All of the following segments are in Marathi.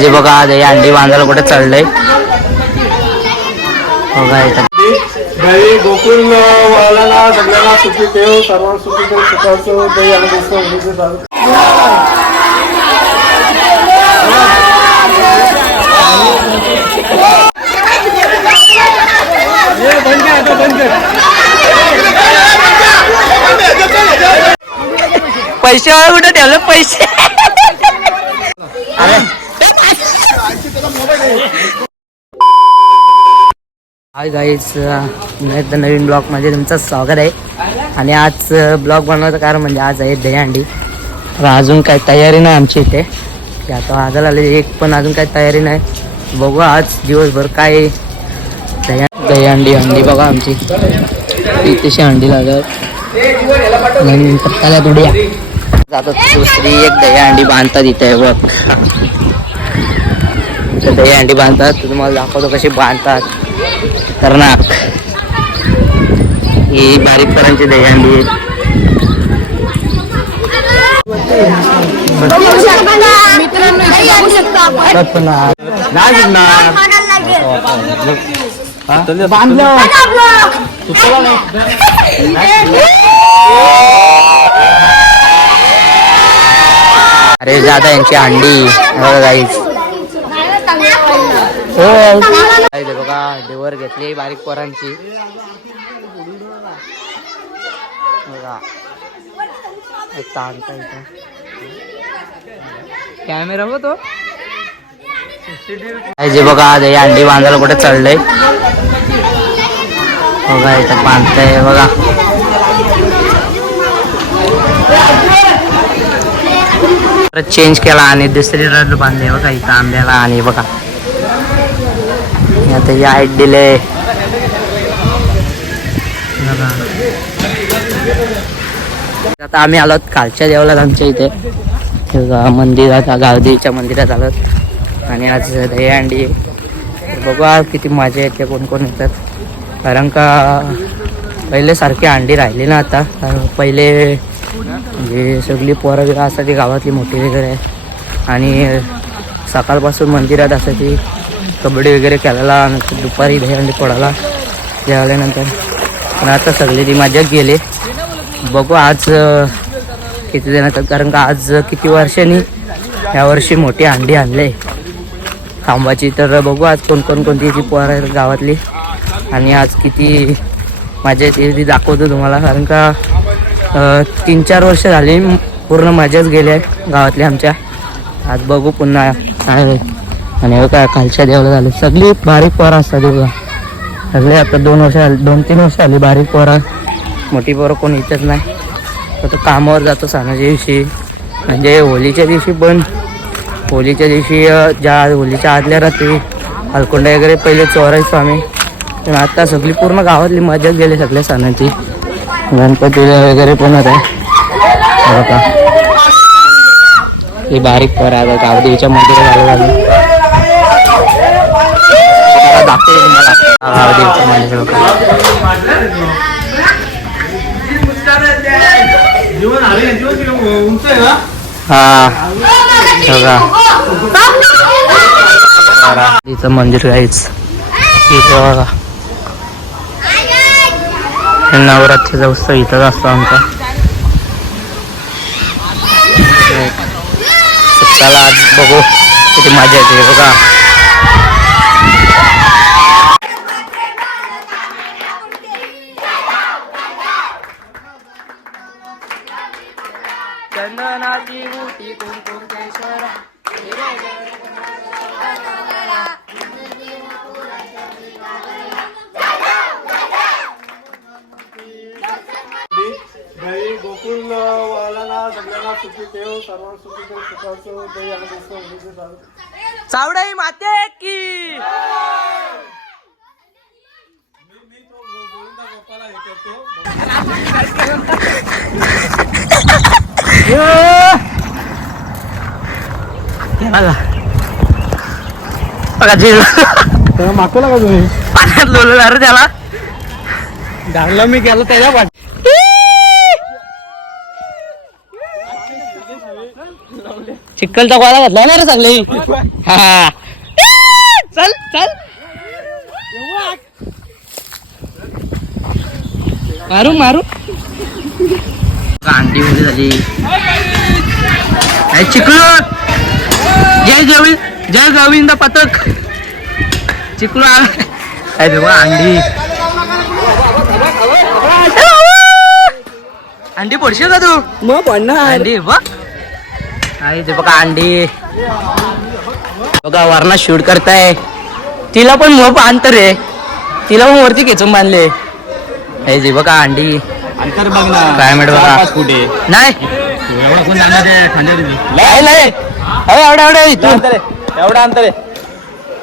जे बघा हे अंडी बांधायला कुठे चढलंय बघा इथं. दही गोकुळ वाल्याला सगळ्यांना सुखी ठेव, सर्वांना सुखी ठेव, सुखाचं दही आणि गोष्ट पैसे कुठे ठेवले पैसे. हाय गाईज, नवीन ब्लॉग मध्ये तुमचं स्वागत आहे. आणि आज ब्लॉग बनवायचं कारण म्हणजे आज आहे दहीहंडी. अजून काही तयारी नाही आमची इथे, आता वाजायला आले एक, पण अजून काही तयारी नाही. बघू आज दिवसभर काय दहीहंडी हंडी बघा आमची तशी हंडी लागत त्याला थोडी जातात. दुसरी एक दहीहंडी बांधतात इथे बघ, दहीहंडी बांधतात. तुम्हाला दाखवतो कशी बांधतात. खतरनाक ही बारीक पर्यंतची दहीहंडी. अरे दादा यांची अंडी गाईच बघा, देवर घेतली बारीक पोरांची बघा. कॅमेरा बघतो जे बघा हे अंडी बांधायला कुठे चढलंय बघा, इथं बांधताय बघा. चेंज केला आणि दुसरी रड बांधले बघा इथं आंब्याला. आणि बघा आता या हाईट दिले. आता आम्ही आलो कालच्या देवळात आमच्या इथे मंदिरात, गावदेवीच्या मंदिरात आलो. आणि आज दहीहंडी बघा किती मजा येते, कोण कोण येतात. कारण का पहिले सारखी अंडी राहिली ना आता. पहिले म्हणजे सगळी पोरं बिरं असतात ती गावातली मोठी वगैरे, आणि सकाळपासून मंदिरात असायची, कबड्डी वगैरे खेळायला, दुपारी दहीहंडी फोडायला जेवल्यानंतर. पण आता सगळी ती मजा गेली. बघू आज किती जण येतात, कारण का आज किती वर्षांनी यावर्षी मोठी अंडी आणले खांबाची. तर बघू आज कोणती ती पोरं गावातली, आणि आज किती मजा येते ती दाखवतो तुम्हाला. कारण का 3-4 वर्ष झाली पूर्ण मजाच गेली आहे गावातली आमच्या. आज बघू पुन्हा काय. आणि काय कालच्या देवला झाले सगळी बारीक पोरं असतात बघा सगळे. आता 2-3 वर्ष आली बारीक पोरं, मोठी पोरं कोण इथंच नाही. तर कामावर जातो सणाच्या दिवशी, म्हणजे होलीच्या दिवशी. पण होलीच्या दिवशी ज्या होलीच्या आदल्या रात्री हलकोंडा वगैरे पहिले चोरायचो आम्ही. पण आता सगळी पूर्ण गावातली मजाच गेली सगळ्या सणाची. गणपतीला वगैरे पण होत आहे बघा. ही बारीक पोरं आहे गावदेवीच्या मंदिरात झालं दाखवतो तुम्हाला गावदेवीच्या मंदिर. हा बघा इथं मंदिर काहीच इथं बघा. नवरात्रीचा उत्सव इथंच असतो आमचा. चला आज बघू किती मजा येते बघा. चंदनाची बूटी कुंकुम केशरा दही गोकुळ वाल्याला सगळ्यांना सुखी ठेव, सर्वांना सुखी ठेव, सुखाचं दही आणि गोष्ट चावडाई माते की. मी तो गोविंदा गोपाला हे करतो. मागवला का तुम्ही पाण्यात लोलं अरे त्याला डांगला मी गेलो त्याच्या पाठ. चिखलचा गोळा घातला ना रे सगळे. हा चल चल मारू मारू अंडी मध्ये झाली चिकलू जय गोविंद पथक चिकलू अरे बघा अंडी अंडी पडशील का तू मग पडणार अंडी बघ ते बघा अंडी बघा वरना शूट करताय तिला पण मोप अंतर आहे तिला पण वरती खेचून बांधले हे जे बघा अंडी अंतर बघ ना काय मिळत बघा कुठे नाही एवढा कोण जाणार आहे खांद्यावर नाही एवढा इथून एवढा अंतर आहे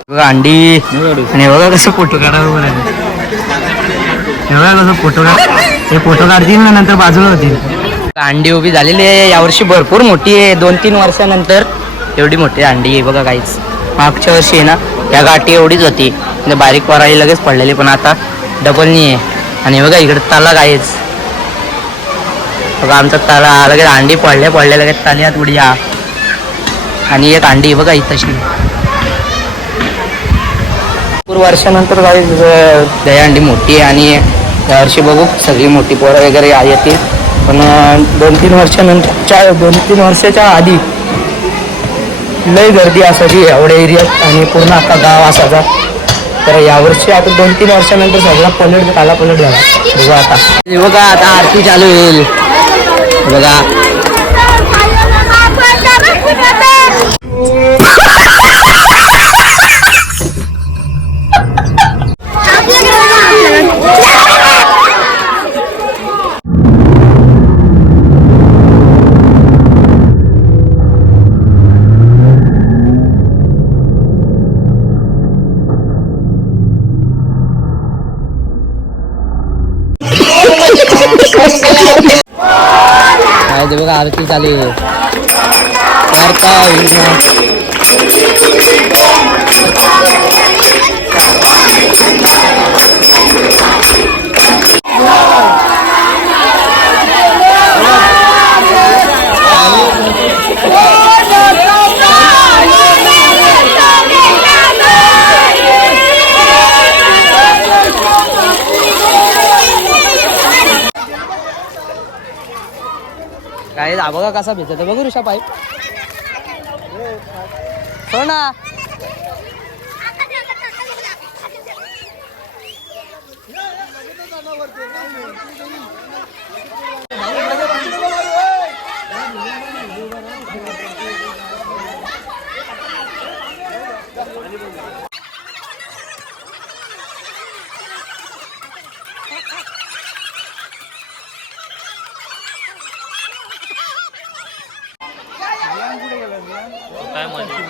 बघा अंडी आणि बघा कसं फोटो काढावं बघा कसं फोटो हे फोटो काढतील ना नंतर बाजूला होतील अंडी उभी झालेली आहे यावर्षी भरपूर मोठी आहे 2-3 वर्षानंतर एवढी मोठी अंडी आहे बघा काहीच मागच्या वर्षी आहे ना या गाठी एवढीच होती म्हणजे बारीक पराळी लगेच पडलेली पण आता डबल नाही आहे आणि बघा इकडे ताला काहीच बघा आमचा ताला लगेच अंडी पडले लगेच ताल्यात उड्या आणि एक अंडी बघा इथंशी भरपूर वर्षानंतर काही दही अंडी मोठी आहे आणि यावर्षी बघू सगळी मोठी पोरं वगैरे येतील पण 2-3 वर्षाच्या आधी लय गर्दी असायची एवढ्या एरियात आणि पूर्ण अख्खा गाव असायचा तर यावर्षी आता 2-3 वर्षानंतर सगळा काला पलट झाला बघा आता बघा आता आरती चालू होईल बघा काय ते बघा आरती चालू आहे काय बघा कसा भेटत बघू ऋषा पाईप हो ना काय माहिती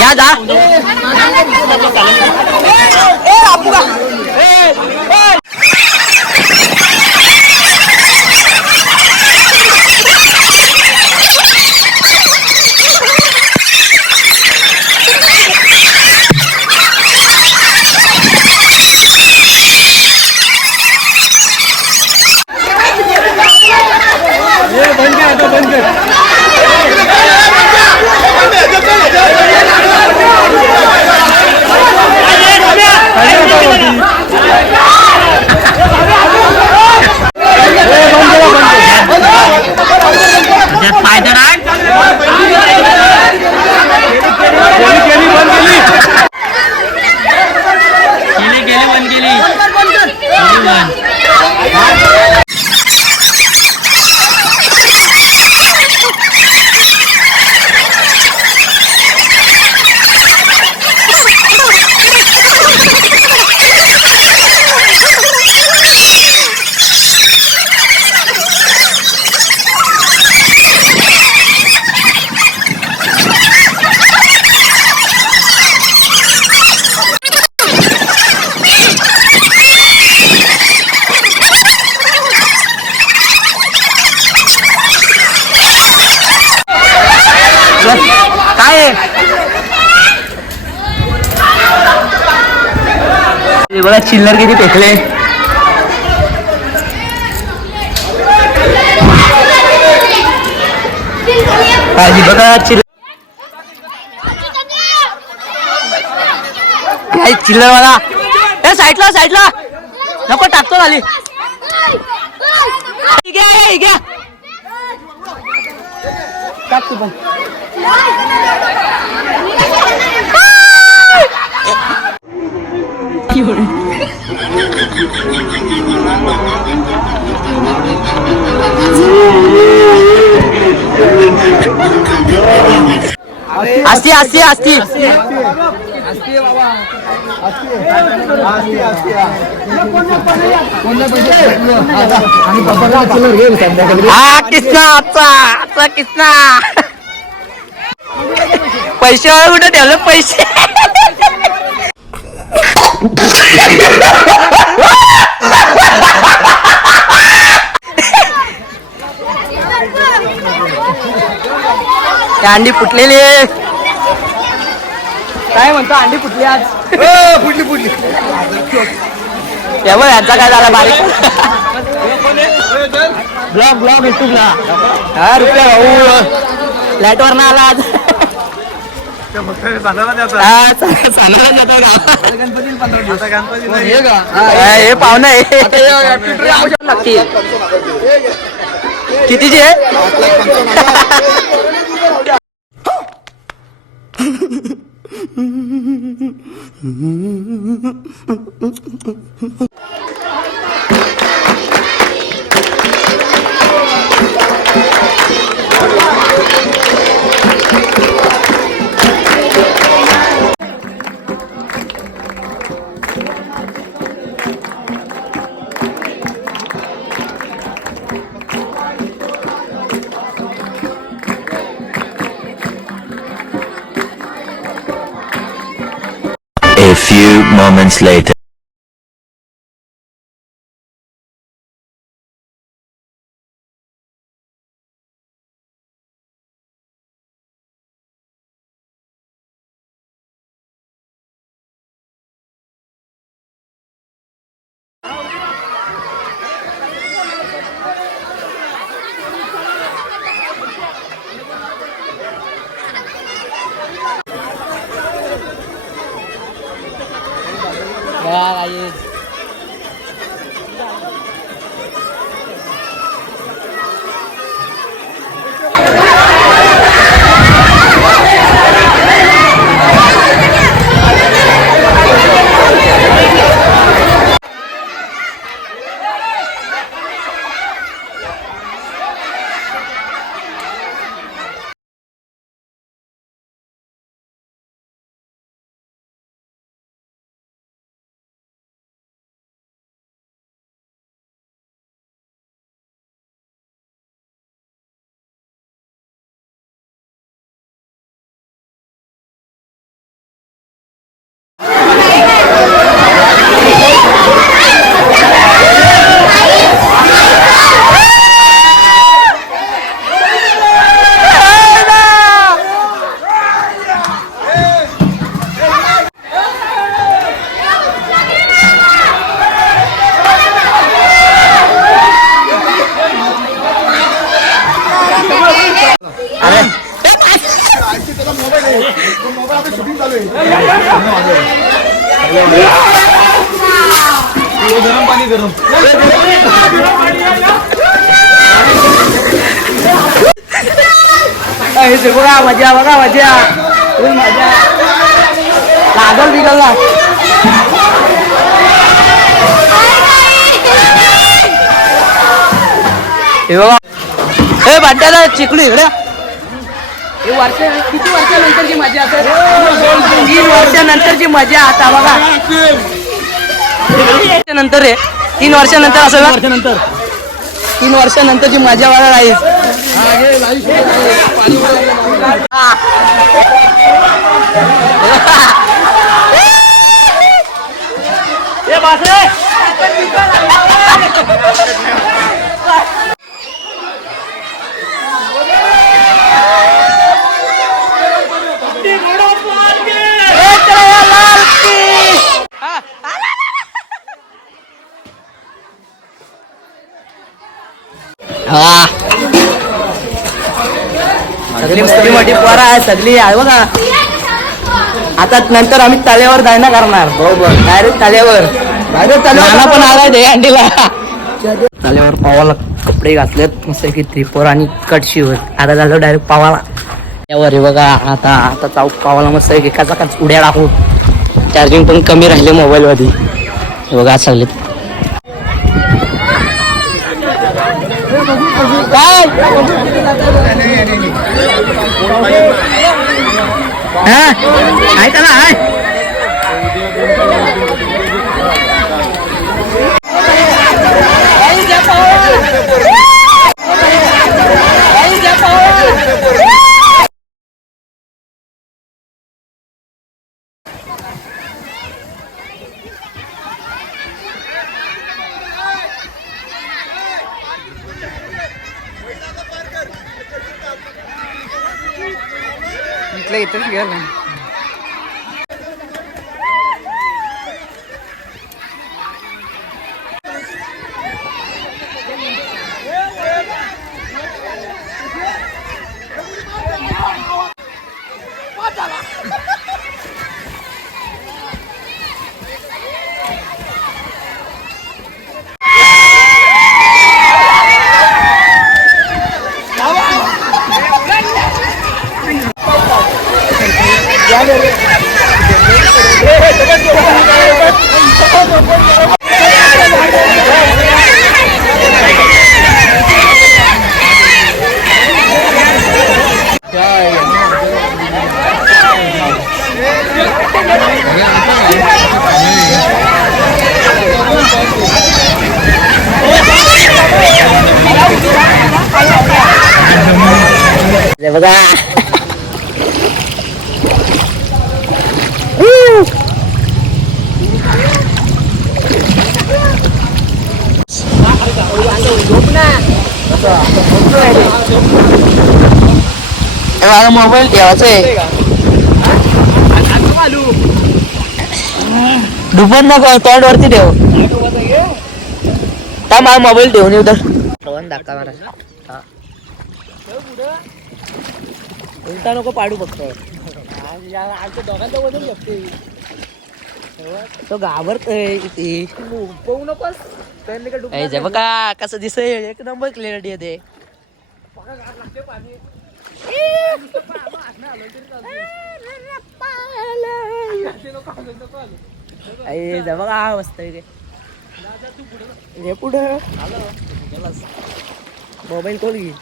या जा काय आहे? हे बघा चिल्लर किती फेकले. बघा चिल्लर काय चिल्लर बघा. ए साईडला साईडला नको टाकतो खाली. घ्या टाक तू पण. असती असती असती हा किसना आजचा किसना. पैसे कुठे ठेवले पैसे. अंडी फुटलेली. काय म्हणतो अंडी फुटली आज. फुटली तेव्हा यांचा काय झाला बारीक. ब्लॉग युट्यूबला. हा रुपया भाऊ लाईट वर ना आला आज. हे पाहुणा लागते. कितीची आहे. A few moments later. गरम पाणी गरम बघा मजा बघा मजा मजा लागल बिगल ना हे बघा हे भांड्याला चिकलू इकडे हे वर्ष किती वर्षानंतरची मजा आता 3 वर्षानंतरची मजा आता बघा नंतर आहे 3 वर्षानंतर असं वर्षानंतर 3 वर्षानंतरची मजा बघा राहील सगळी मोठी मोठी पोरं आहे सगळी आहे बघा आता नंतर आम्ही तळ्यावर जायना करणार डायरेक्ट तळ्यावर नाना पण आलाय दहीहंडीला तळ्यावर पावाला कपडे घातलेत मस्त की त्रिपोर आणि कटशीवर आता झालं डायरेक्ट पावाला त्यावर हे बघा आता आता चाऊक पावाला मस्त एकाचा काच उड्या टाकू चार्जिंग पण कमी राहिले मोबाईल मध्ये हे बघा सगळे काय आहे का ना इथलं इथंच गेला बघा माझा मोबाईल ठेवायचा आहे दुपार नको तोंड वरती ठेव का माझा मोबाईल ठेवून येऊ तर दाखवा मला उलटा नको पाडू फक्त दोघांचा वजन लागते तो घाबरतोय किती पोहू नकोस बघा कसं दिसतंय एक नंबर क्लिअरिटी येते बघा मस्त पुढे मोबाईल कोण घे